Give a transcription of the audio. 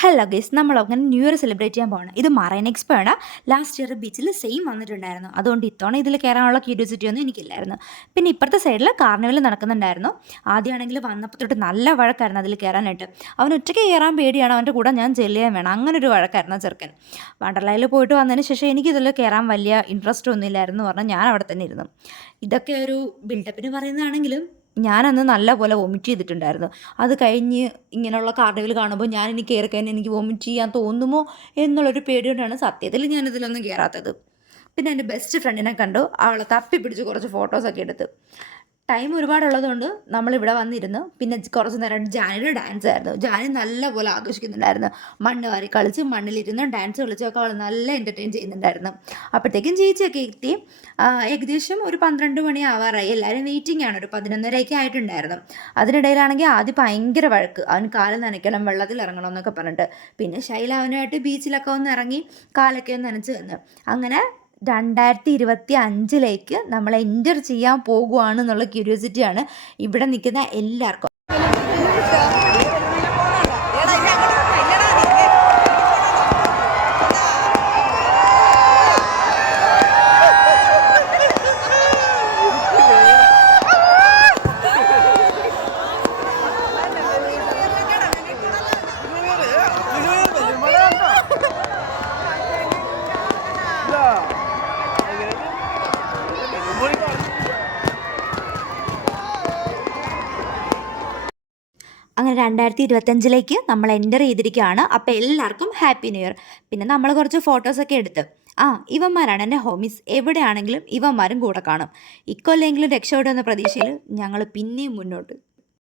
Hello guys, നമ്മളങ്ങനെ new year celebrate ചെയ്യാൻ പോകണം. ഇത് മറൈൻ എക്സ്പോ ആണ്. ലാസ്റ്റ് ഇയർ ബീച്ചിൽ സെയിം വന്നിട്ടുണ്ടായിരുന്നു. അതുകൊണ്ട് ഇത്തവണ ഇതിൽ കയറാനുള്ള ക്യൂരിയോസിറ്റി ഒന്നും എനിക്കില്ലായിരുന്നു. പിന്നെ ഇപ്പുറത്തെ സൈഡിൽ കാർണിവൽ നടക്കുന്നുണ്ടായിരുന്നു. ആദ്യമാണെങ്കിൽ വന്നപ്പോൾ തൊട്ട് നല്ല വഴക്കായിരുന്നു അതിൽ കയറാനായിട്ട്. അവൻ ഒറ്റയ്ക്ക് കയറാൻ പേടിയാണ്, അവൻ്റെ കൂടെ ഞാൻ ചെല്ലുകയും വേണം. അങ്ങനെ ഒരു വഴക്കായിരുന്നു ചെറുക്കൻ. വണ്ടർലായിൽ പോയിട്ട് വന്നതിന് ശേഷം എനിക്കിതിൽ കയറാൻ വലിയ ഇൻട്രസ്റ്റ് ഒന്നുമില്ലായിരുന്നു പറഞ്ഞാൽ ഞാൻ അവിടെ തന്നെ ഇരുന്നു. ഇതൊക്കെ ഒരു ബിൽഡപ്പിന് പറയുന്നതാണെങ്കിലും ഞാനന്ന് നല്ല പോലെ വൊമിറ്റ് ചെയ്തിട്ടുണ്ടായിരുന്നു. അത് കഴിഞ്ഞ് ഇങ്ങനെയുള്ള കാർണിവൽ കാണുമ്പോൾ ഞാൻ ഇനി കയറി കഴിഞ്ഞാൽ എനിക്ക് വൊമിറ്റ് ചെയ്യാൻ തോന്നുമോ എന്നുള്ളൊരു പേടി കൊണ്ടാണ് സത്യത്തിൽ ഞാനിതിലൊന്നും കയറാത്തത്. പിന്നെ എൻ്റെ ബെസ്റ്റ് ഫ്രണ്ടിനെ കണ്ടു, അവളെ തപ്പി പിടിച്ച് കുറച്ച് ഫോട്ടോസൊക്കെ എടുത്ത്. ടൈം ഒരുപാടുള്ളതുകൊണ്ട് നമ്മളിവിടെ വന്നിരുന്നു. പിന്നെ കുറച്ച് നേരം ജാനിയുടെ ഡാൻസ് ആയിരുന്നു. ജാനി നല്ലപോലെ ആഘോഷിക്കുന്നുണ്ടായിരുന്നു. മണ്ണ് വാരി കളിച്ച് മണ്ണിലിരുന്ന് ഡാൻസ് കളിച്ചൊക്കെ അവൾ നല്ല എൻ്റർടൈൻ ചെയ്യുന്നുണ്ടായിരുന്നു. അപ്പോഴത്തേക്കും ചേച്ചിയൊക്കെ എത്തി. ഏകദേശം ഒരു 12 മണി ആവാറായി. എല്ലാവരും വെയിറ്റിംഗ് ആണ്. ഒരു 11:30 ആയിട്ടുണ്ടായിരുന്നു. അതിനിടയിലാണെങ്കിൽ ആദ്യം ഭയങ്കര വഴക്ക്. അവൻ കാല് നനയ്ക്കണം, വെള്ളത്തിൽ ഇറങ്ങണം എന്നൊക്കെ പറഞ്ഞിട്ട്. പിന്നെ ശൈല അവനുമായിട്ട് ബീച്ചിലൊക്കെ ഒന്ന് ഇറങ്ങി കാലൊക്കെ ഒന്ന് നനച്ച് തന്നു. അങ്ങനെ 2025 നമ്മൾ എൻ്റർ ചെയ്യാൻ പോകുവാണെന്നുള്ള ക്യൂരിയോസിറ്റിയാണ് ഇവിടെ നിൽക്കുന്ന എല്ലാവർക്കും. അങ്ങനെ 2025 നമ്മൾ എൻ്റർ ചെയ്തിരിക്കുകയാണ്. അപ്പോൾ എല്ലാവർക്കും ഹാപ്പി ന്യൂ ഇയർ. പിന്നെ നമ്മൾ കുറച്ച് ഫോട്ടോസൊക്കെ എടുത്ത് ഇവന്മാരാണ് എൻ്റെ ഹോമീസ്. എവിടെയാണെങ്കിലും ഇവന്മാരും കൂടെ കാണും. ഇക്കൊല്ലെങ്കിലും രക്ഷപ്പെടുമെന്ന പ്രതീക്ഷയിൽ ഞങ്ങൾ പിന്നെയും മുന്നോട്ട്.